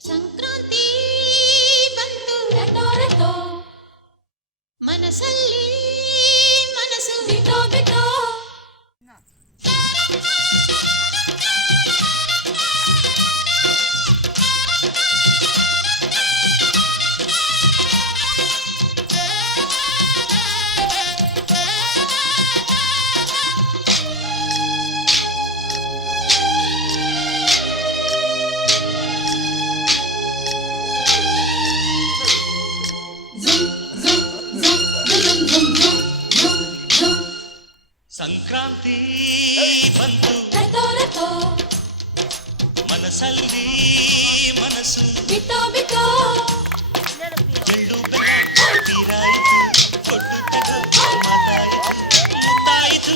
ಸಂಕ್ರಾಂತಿ ಬಂತು ರಟೋ ರಟೋ ಮನಸ್ಸಲ್ಲಿ ಮನಸ್ಸು ಬಿಟೋ ಬಿಟೋ ಸಂಕ್ರಾಂತಿ ಬಂತು ರಟೋ ರಟೋ ಮನಸ್ಸಲ್ಲಿ ಮನಸ್ಸು ಬಿಟೋ ಬಿಟೋ ಎಳ್ಳು ಬೆಲ್ಲ ತೀರಾಯಿತು ಕೊಟ್ಟು ತಗೋ ಮಾತಾಯಿತು ಮುತ್ತಾಯಿತು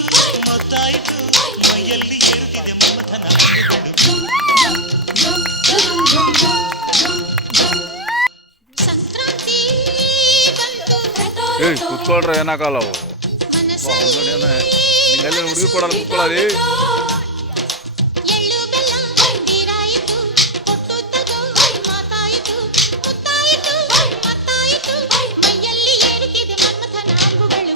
ಮೊತ್ತಾಯಿತು ಮೈಯಲ್ಲಿ ಏರುತ್ತಿದೆ ಮಮಥನ ಸಂಕ್ರಾಂತಿ ಬಂತು ರಟೋ ರಟೋ ಕುತ್ಕೊಳ್ರ ಏನಾಗಲ್ಲ ಅವು ಮನಸ್ಸಲ್ಲಿ ನಿಂಗೆಲ್ಲ ಹುಡುಗಿ ಕೊಡಲ್ಲ ಕುತ್ಕೊಳ್ಳಿ ಎಳ್ಳು ಬೆಲ್ಲ ತೀರಾಯಿತು ಕೊಟ್ಟು ತಗೋ ಮಾತಾಯಿತು ಮುತ್ತಾಯಿತು ಮತ್ತಾಯಿತು ಮೈಯಲ್ಲಿ ಏರುತ್ತಿದೆ ಮನ್ಮಥನ ಅಂಬುಗಳು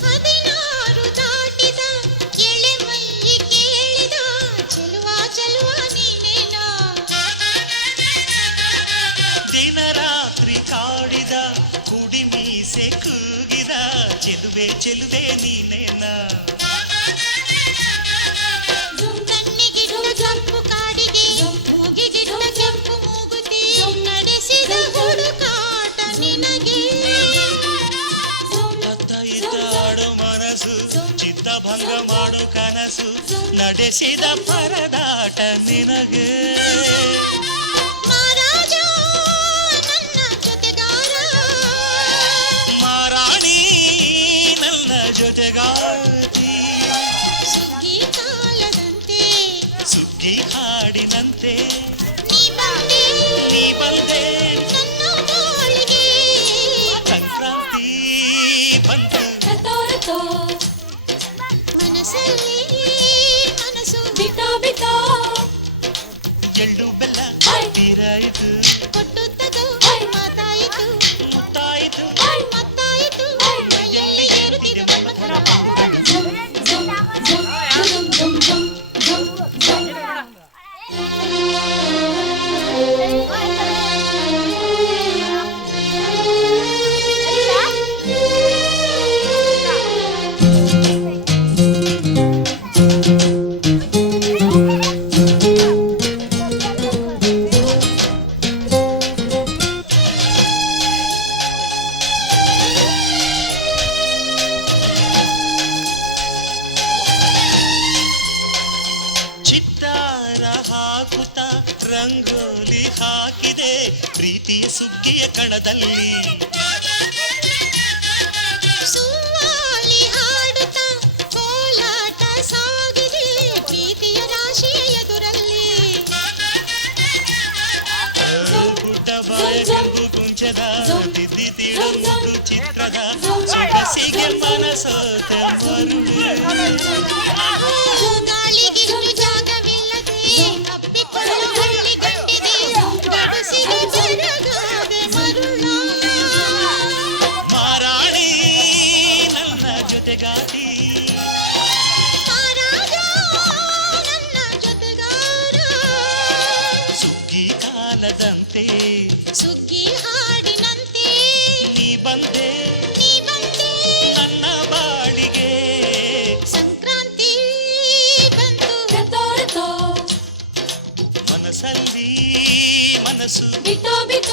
ಹದಿನಾರು ದಾಟಿದ ಎಳೆ ಮೈ ಕೇಳಿದ ಚೆಲುವ ಚೆಲುವ ನೀನೇನಾ ದಿನ ರಾತ್ರಿ ಕಾಡಿದ ಕುಡಿ ಮೀಸೆ ಕೂಗಿದ ಚೆಲುವೆ ಚೆಲುವೆ ನೀನೇನ ಕಣ್ಣಿಗಿಡುವ ಕೆಂಪು ಕಾಡಿಗೆ ಮೂಗಿಗಿಡುವ ಕೆಂಪು ಮೂಗುತಿ ನಡೆಸಿದ ಹುಡುಕಾಟ ನಿನಗೆ ಅತ್ತ ಇತ್ತ ಆಡೋ ಮನಸ್ಸು ಚಿತ್ತಭಂಗ ಮಾಡೋ ಕನಸು ನಡೆಸಿದ ಪರದಾಟ ನಿನಗೆ ಮಹಾರಾಜ ನನ್ನ ಜೊತೆಗಾರ ಮಾರಾಣಿ ನನ್ನ ಜೊತೆಗಾತಿ ಸುಗ್ಗಿ ಕಾಲದಂತೆ ಸುಗ್ಗಿ ಹಾಡಿನಂತೆ ನೀ ಬಂದೆ ನೀ ಬಂದೆ ನನ್ನ ಬಾಳಿಗೆ ಸಂಕ್ರಾಂತಿ ಬಂತು ರಟೋ ರಟೋ ಮನಸ್ಸಲ್ಲಿ ಮನಸ್ಸು ಬಿಟೋ ಬಿಟೋ ಎಳ್ಳು ಬೆಲ್ಲ ತೀರಾಯಿತು ಕೊಟ್ಟು ತಗೋ ಮಾತಾಯಿತು ಮುತ್ತಾಯಿತು ಮತ್ತಾಯಿತು ಮೈಯಲ್ಲಿ ಏರುತ್ತಿದೆ ಮನ್ಮಥನ ಚಿತ್ತಾರ ಹಾಕುತ್ತ ರಂಗೋಲಿ ಹಾಕಿದೆ ಪ್ರೀತಿಯ ಸುಗ್ಗಿಯ ಕಣದಲ್ಲಿ ಸುವಾಲಿ ಹಾಡುತ್ತ ಕೋಲಾಟ ಸಾಗಿದೆ ಪ್ರೀತಿಯ ರಾಶಿಯ ಎದುರಲ್ಲಿ ಪುಟ್ಟ ಬಾಯ ಕೆಂಪು ಕುಂಚದ ತಿದ್ದಿ ತೀಡೊಂದು ಚಿತ್ರದ ಸೊಗಸಿಗೆ ಮನಸೋತೆ ಗಾಳಿಗಿಷ್ಟು ಜಾಗವಿಲ್ಲದೆ ಅಪ್ಪಿಕೊಳ್ಳು ಹಳ್ಳಿ ಗಂಡಿದೆ ಗಡುಸಿಗೆ ಜರಗಾದೆ ಮರುಳ ಮಾರಾಣಿ ನನ್ನ ಜೊತೆಗಾತಿ ಮಹಾರಾಜ ನನ್ನ ಜೊತೆಗಾರ ಸುಗ್ಗಿ ಕಾಲದಂತೆ ಸುಗ್ಗಿ ಹಾಡಿನಂತೆ ನೀ ಬಂದೆ ನೀ ಬಂದೆ ನನ್ನ ಬಾಳಿಗೆ ಸಂಕ್ರಾಂತಿ ಬಂತು ರಟೋ ರಟೋ ಮನಸ್ಸಲ್ಲಿ ಮನಸ್ಸು ಬಿಟೋ ಬಿಟೋ